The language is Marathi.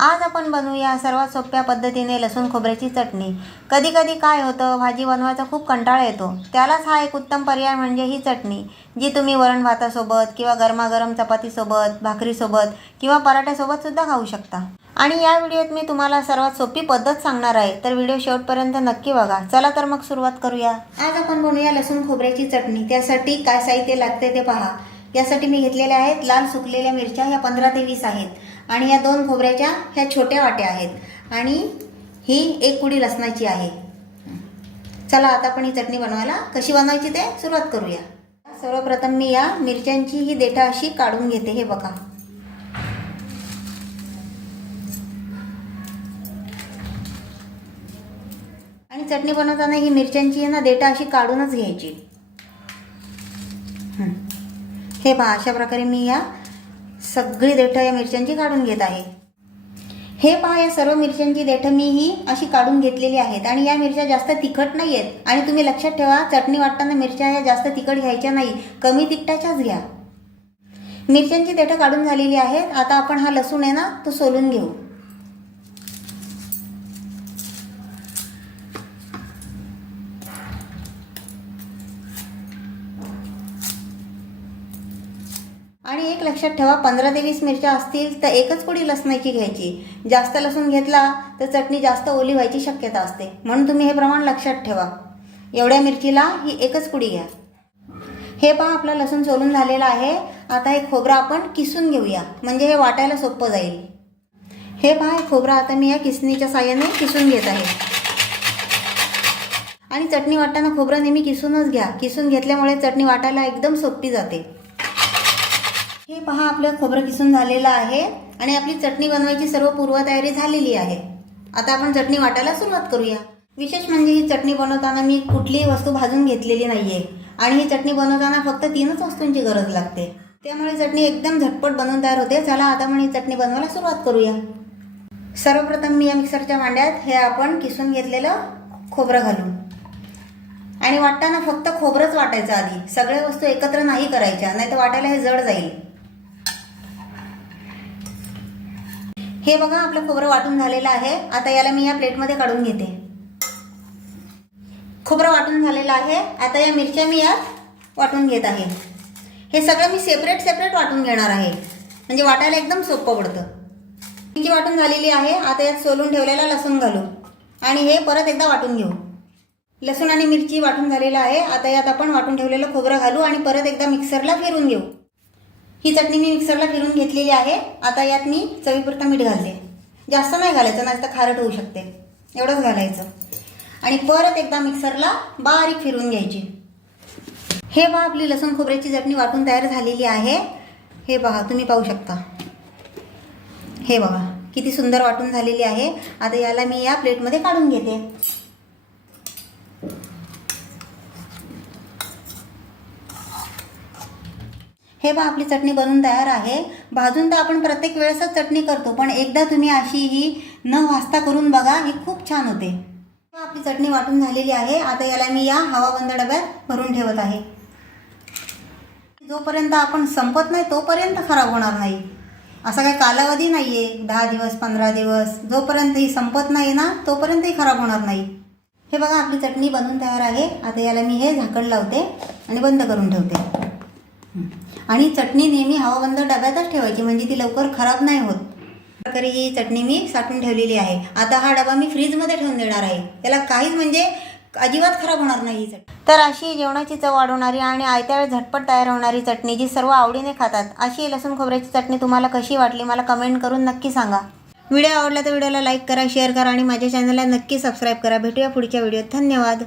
आज आपण बनवूया सर्वात सोप्या पद्धतीने लसूण खोबऱ्याची चटणी। कधी कधी काय होतं, भाजी बनवायचा खूप कंटाळा येतो, त्यालाच हा एक उत्तम पर्याय म्हणजे ही चटणी, जी तुम्ही वरण भातासोबत किंवा गरमागरम चपातीसोबत, भाकरीसोबत किंवा पराठ्यासोबत सुद्धा खाऊ शकता। आणि या व्हिडिओत मी तुम्हाला सर्वात सोपी पद्धत सांगणार आहे, तर व्हिडिओ शेवटपर्यंत नक्की बघा। चला तर मग सुरुवात करूया। आज आपण बनवूया लसूण खोबऱ्याची चटणी। त्यासाठी काय साहित्य लागते ते पहा। यासाठी मी घेतलेल्या आहेत लाल सुकलेल्या मिरच्या, ह्या 15 ते 20 आहेत, आणि या 2 खोबऱ्याच्या ह्या छोट्या वाट्या आहेत, आणि ही 1 कुडी लसणाची आहे। चला आता आपण ही चटणी बनवायला कशी बनवायची ते सुरुवात करूया। सर्वप्रथम मी या मिरच्यांची ही देठा अशी काढून घेते, हे बघा। आणि चटणी बनवताना ही मिरच्यांची ना देठा अशी काढूनच घ्यायची। हे पहा, अशा प्रकारे मी या सगळी देठं या मिरच्यांची काढून घेत आहे। हे पहा, या सर्व मिरच्यांची देठं मी ही अशी काढून घेतलेली आहेत, आणि या मिरच्या जास्त तिखट नाही आहेत। आणि तुम्ही लक्षात ठेवा, चटणी वाटताना मिरच्या या जास्त तिखट घ्यायच्या नाही, कमी तिखटाच्याच घ्या। मिरच्यांची देठं काढून झालेली आहेत। आता आपण हा लसूण आहे ना, तो सोलून घेऊ। आणि एक लक्षात ठेवा, 15 ते 20 मिरच्या असतील तर एकच कुडी लसणाची घ्यायची। जास्त लसूण घेतला तर चटणी जास्त ओली व्हायची शक्यता असते, म्हणून तुम्ही हे प्रमाण लक्षात ठेवा। एवढ्या मिरचीला ही एकच कुडी घ्या। हे पहा, आपला लसूण सोलून झालेला आहे। आता हे खोबरं आपण किसून घेऊया, म्हणजे हे वाटायला सोपं जाईल। हे पहा, हे खोबरं आता मी या किसणीच्या साहाय्याने किसून घेत आहे। आणि चटणी वाटताना खोबरं नेहमी किसूनच घ्या, किसून घेतल्यामुळे चटणी वाटायला एकदम सोपी जाते। हे पहा, आपलं खोबरं किसून झालेलं आहे, आणि आपली चटणी बनवायची सर्व पूर्वतयारी झालेली आहे। आता आपण चटणी वाटायला सुरुवात करूया। विशेष म्हणजे ही चटणी बनवताना मी कुठलीही वस्तू भाजून घेतलेली नाहीये, आणि ही चटणी बनवताना फक्त 3च वस्तूंची गरज लागते, त्यामुळे चटणी एकदम झटपट बनवून तयार होते। चला आता आपण ही चटणी बनवायला सुरुवात करूया। सर्वप्रथम मी या मिक्सरच्या भांड्यात हे आपण किसून घेतलेलं खोबरं घालू, आणि वाटताना फक्त खोबरंच वाटायचं आधी, सगळ्या वस्तू एकत्र नाही करायच्या, नाही तर वाटायला हे जड जाईल। हे बघा, आपलं खोबरं वाटून झालेलं आहे। आता याला मी या प्लेटमध्ये काढून घेते। खोबरं वाटून झालेलं आहे। आता या मिरच्या मी यात वाटून घेत आहे। हे सगळं मी सेपरेट वाटून घेणार आहे, म्हणजे वाटायला एकदम सोपं पडतं। मिरची वाटून झालेली आहे। आता यात सोलून ठेवलेला लसूण घालू, आणि हे परत एकदा वाटून घेऊ। लसूण आणि मिरची वाटून झालेलं आहे। आता यात आपण वाटून ठेवलेलं खोबरं घालू, आणि परत एकदा मिक्सरला फिरून घेऊ। ही चटणी मी मिक्सरला फिरून घेतलेली आहे। आता यात मी चवीपुरता मीठ घालते, जास्त नाही घालायचं, नाही तर खारट होऊ शकते, एवढंच घालायचं। आणि परत एकदा मिक्सरला बारीक फिरून घ्यायची। हे पहा, आपली लसूण खोबऱ्याची चटणी वाटून तयार झालेली आहे। हे पहा, तुम्ही पाहू शकता। हे बघा, किती सुंदर वाटून झालेली आहे। आता याला मी या प्लेटमध्ये काढून घेते। हे पहा, आपली चटणी बनवून तयार आहे। भाजून तर आपण प्रत्येक वेळेसच चटणी करतो, पण एकदा तुम्ही अशी ही न भाजता करून बघा, ही खूप छान होते। आपली चटणी वाटून झालेली आहे। आता याला मी या हवाबंद डब्यात भरून ठेवत आहे। जोपर्यंत आपण संपत नाही तोपर्यंत खराब होणार नाही, असा काही कालावधी नाहीये, 10 दिवस 15 दिवस, जोपर्यंत ही संपत नाही ना तोपर्यंतही खराब होणार नाही। हे बघा, आपली चटणी बनवून तयार आहे। आता याला मी हे झाकण लावते आणि बंद करून ठेवते। आणि चटणी नेहमी हवाबंद डब्यातच ठेवायची, म्हणजे ती लवकर खराब नाही होत। प्रकारे ही चटणी मी साठवून ठेवलेली आहे। आता हा डबा मी फ्रीजमध्ये ठेवून देणार आहे, त्याला काहीच म्हणजे अजिबात खराब होणार नाही ही चटणी। तर अशी जेवणाची चव वाढवणारी आणि आयत्या वेळी झटपट तयार होणारी चटणी, जी सर्व आवडीने खातात, अशी लसूण खोबऱ्याची चटणी तुम्हाला कशी वाटली मला कमेंट करून नक्की सांगा। व्हिडिओ आवडला तर व्हिडिओला लाईक करा, शेअर करा, आणि माझ्या चॅनलला नक्की सबस्क्राईब करा। भेटूया पुढच्या व्हिडिओत। धन्यवाद।